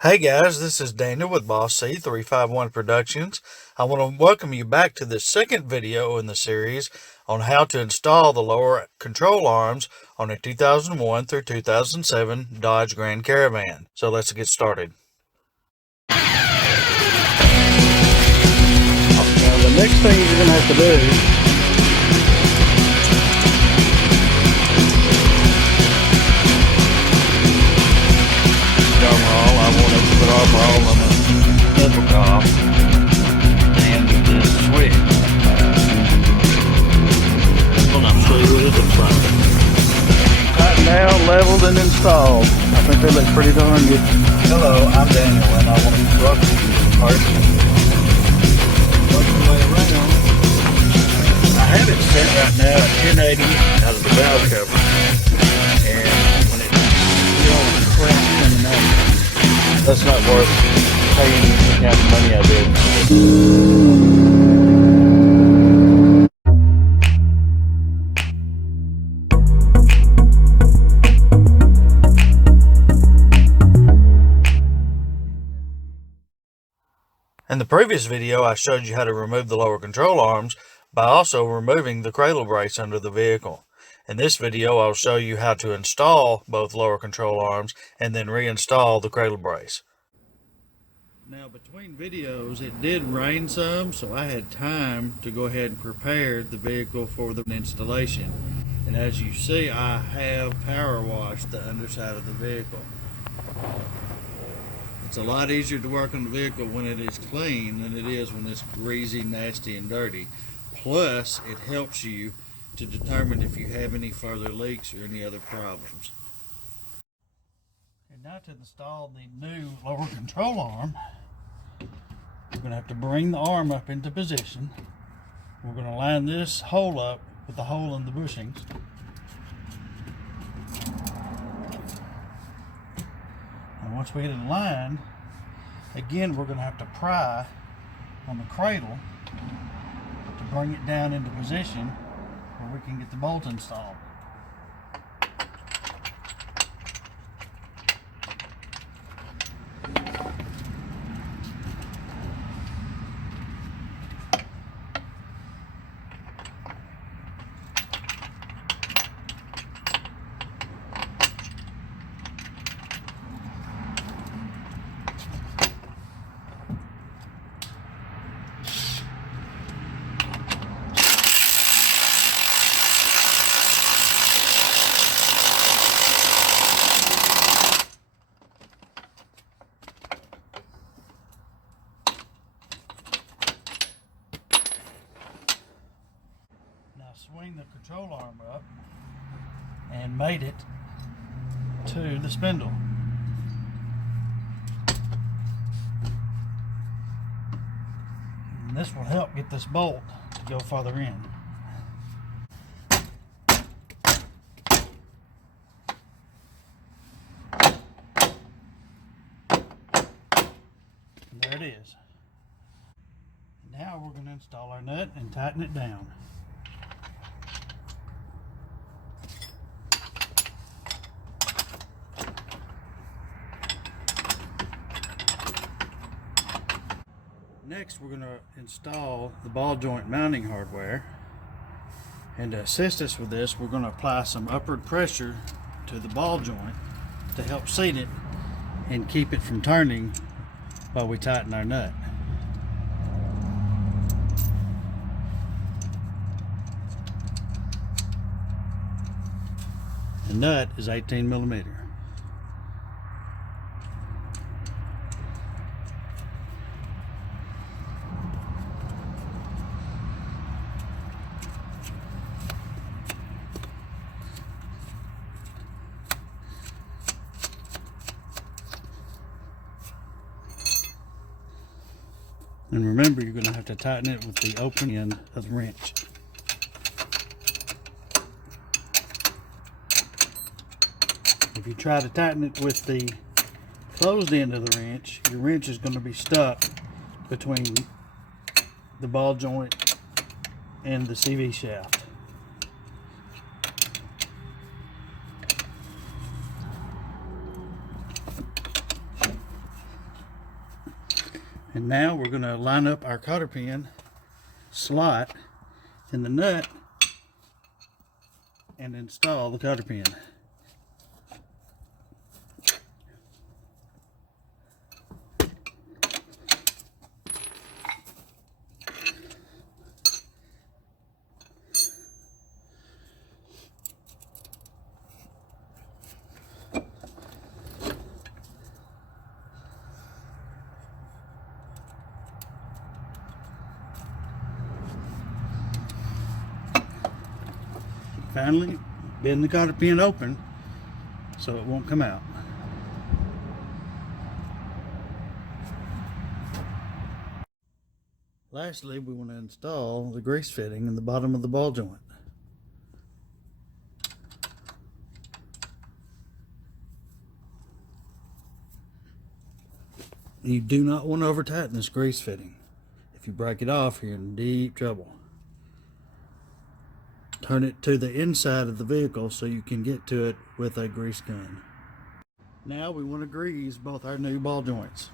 Hey guys, this is Daniel with Boss C 351 Productions. I want to welcome you back to the second video in the series on how to install the lower control arms on a 2001 through 2007 Dodge Grand Caravan. So let's get started. Now the next thing you're going to have to do armor all on the knuckle top and the switch. Well, I'll show you what it looks like. Tightened down, leveled, and installed. I think they look pretty darn good. Hello, I'm Daniel and I want to welcome you to the part. Working my way around. I have it set right now at 1080 out of the valve cover. And when it cracks in and out, that's not worth paying the kind of money I did. In the previous video, I showed you how to remove the lower control arms by also removing the cradle brace under the vehicle. In this video, I'll show you how to install both lower control arms and then reinstall the cradle brace. Now, between videos, it did rain some, so I had time to go ahead and prepare the vehicle for the installation. And as you see, I have power washed the underside of the vehicle. It's a lot easier to work on the vehicle when it is clean than it is when it's greasy, nasty, and dirty. Plus, it helps you to determine if you have any further leaks or any other problems. And now to install the new lower control arm, we're going to have to bring the arm up into position. We're going to line this hole up with the hole in the bushings. And once we get it lined, again we're going to have to pry on the cradle to bring it down into position where we can get the bolt installed. Swing the control arm up and mate it to the spindle. And this will help get this bolt to go farther in. And there it is. Now we're going to install our nut and tighten it down. Next, we're going to install the ball joint mounting hardware, and to assist us with this, we're going to apply some upward pressure to the ball joint to help seat it and keep it from turning while we tighten our nut. The nut is 18 millimeter. And remember, you're going to have to tighten it with the open end of the wrench. If you try to tighten it with the closed end of the wrench, your wrench is going to be stuck between the ball joint and the CV shaft. And now we're going to line up our cotter pin slot in the nut and install the cotter pin. Finally, bend the cotter pin open so it won't come out. Lastly, we want to install the grease fitting in the bottom of the ball joint. You do not want to over tighten this grease fitting. If you break it off, you're in deep trouble. Turn it to the inside of the vehicle so you can get to it with a grease gun. Now we want to grease both our new ball joints.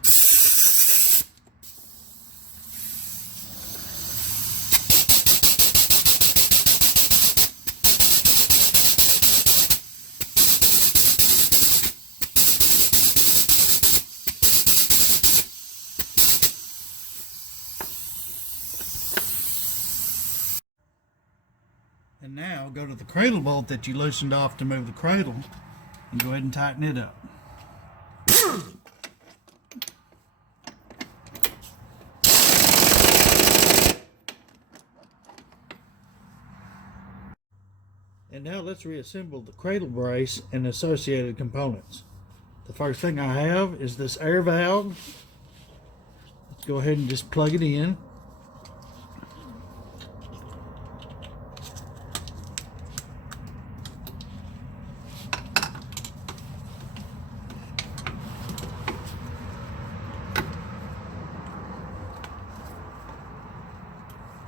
And now go to the cradle bolt that you loosened off to move the cradle and go ahead and tighten it up. And now let's reassemble the cradle brace and associated components. The first thing I have is this air valve. Let's go ahead and just plug it in.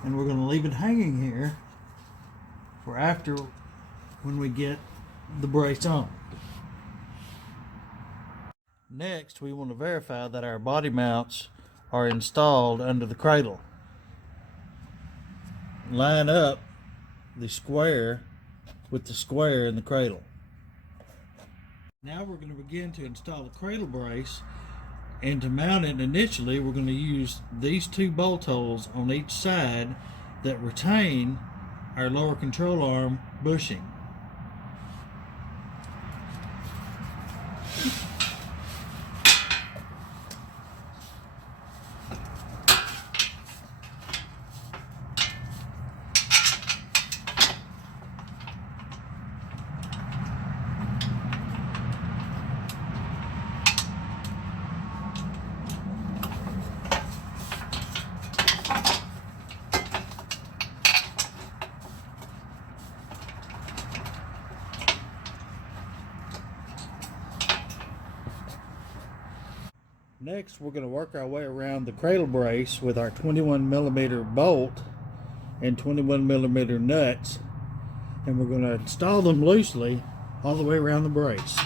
And we're going to leave it hanging here for after when we get the brace on. Next, we want to verify that our body mounts are installed under the cradle. Line up the square with the square in the cradle. Now we're going to begin to install the cradle brace, and to mount it initially we're going to use these two bolt holes on each side that retain our lower control arm bushing. Next, we're going to work our way around the cradle brace with our 21mm bolt and 21mm nuts, and we're going to install them loosely all the way around the brace.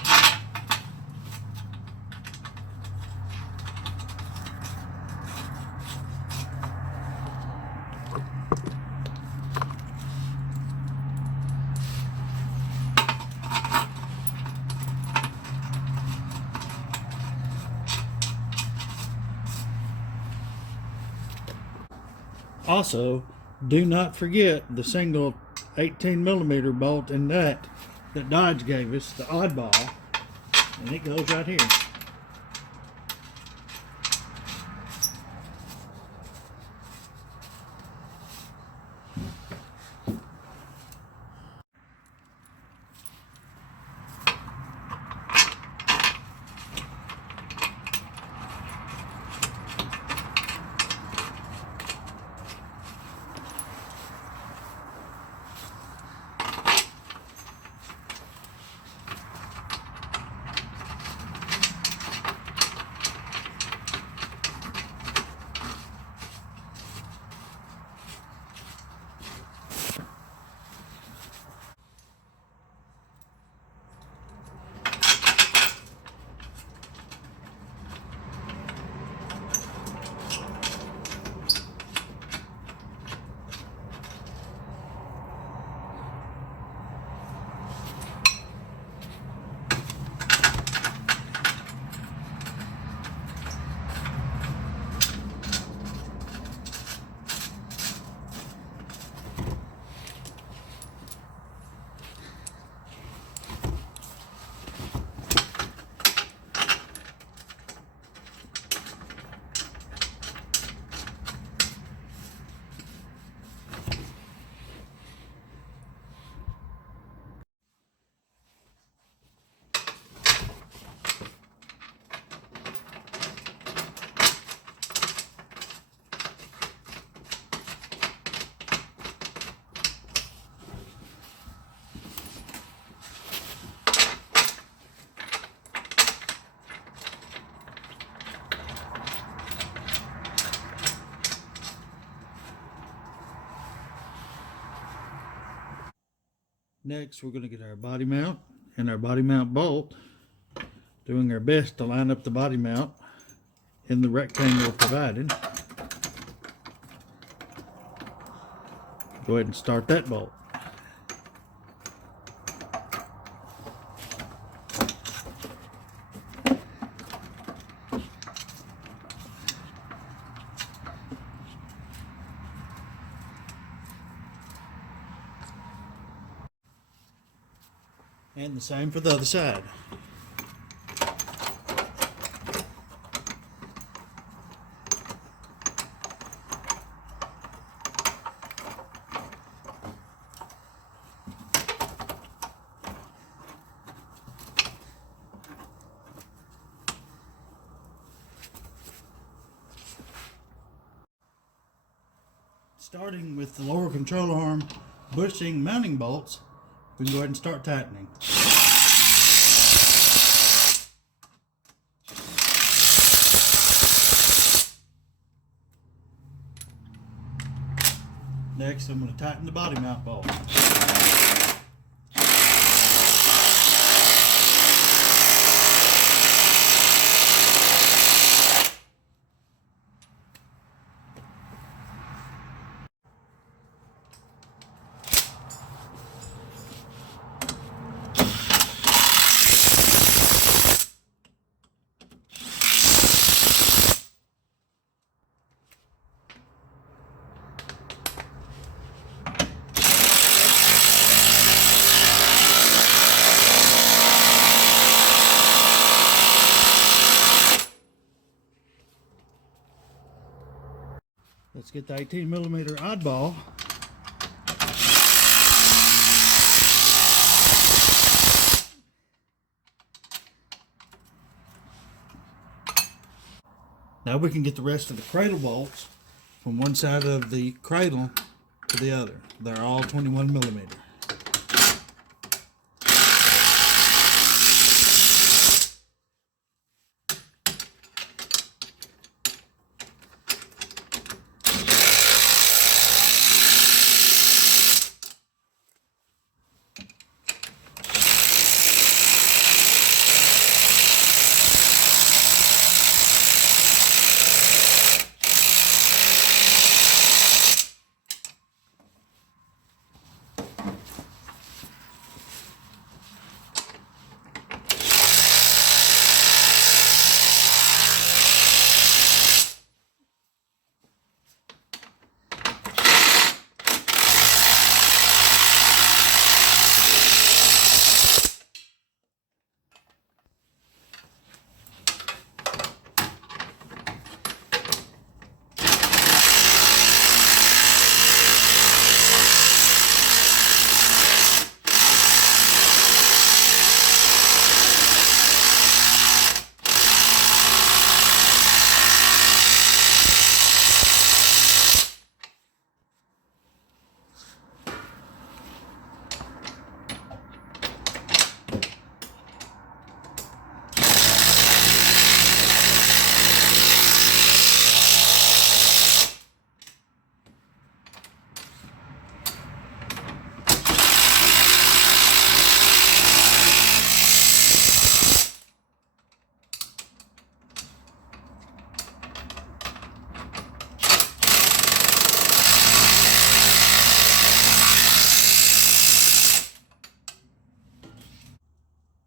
Also, do not forget the single 18mm bolt and nut that Dodge gave us, the oddball, and it goes right here. Next, we're going to get our body mount and our body mount bolt, doing our best to line up the body mount in the rectangle provided. Go ahead and start that bolt. And the same for the other side. Starting with the lower control arm bushing mounting bolts, we can go ahead and start tightening. Next, I'm going to tighten the body mount bolt. Let's get the 18mm oddball. Now we can get the rest of the cradle bolts from one side of the cradle to the other. They're all 21mm.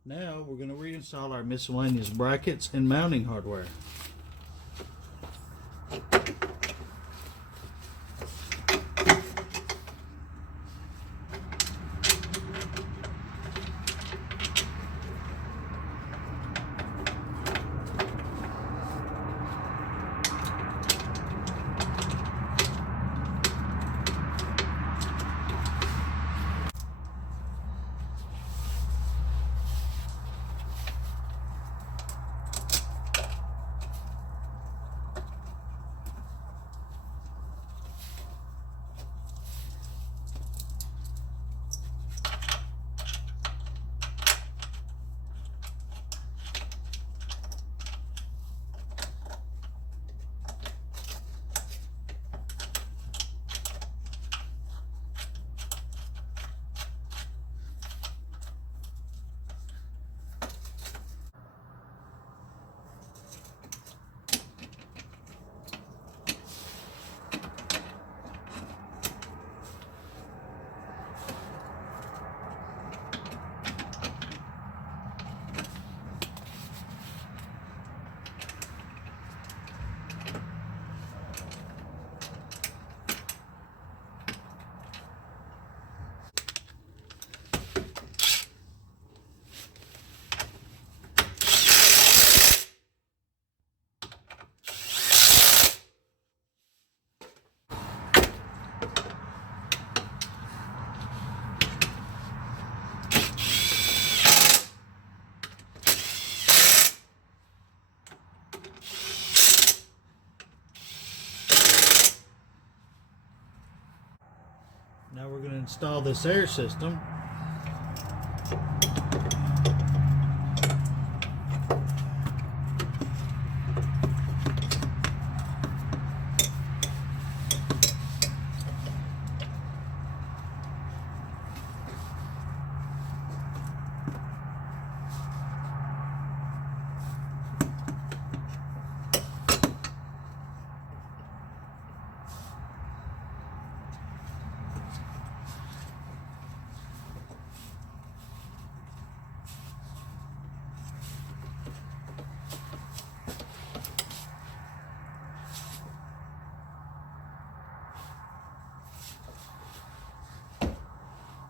Now we're going to reinstall our miscellaneous brackets and mounting hardware. Now we're going to install this air system.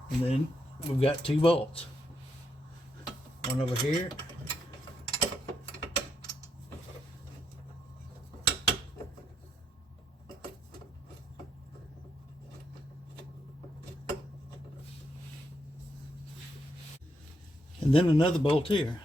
And then we've got 2 bolts. One over here. And then another bolt here.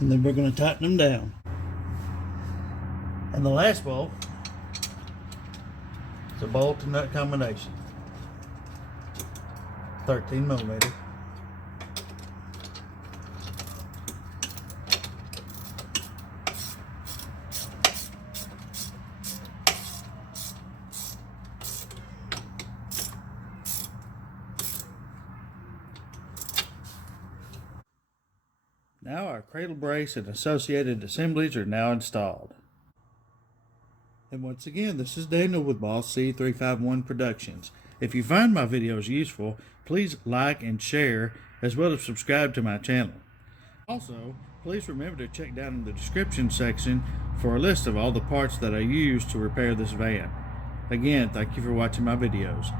And then we're going to tighten them down. And the last bolt is a bolt and nut combination. 13 millimeter. Now our cradle brace and associated assemblies are now installed. And once again, this is Daniel with Boss C351 Productions. If you find my videos useful, please like and share, as well as subscribe to my channel. Also, please remember to check down in the description section for a list of all the parts that I use to repair this van. Again, thank you for watching my videos.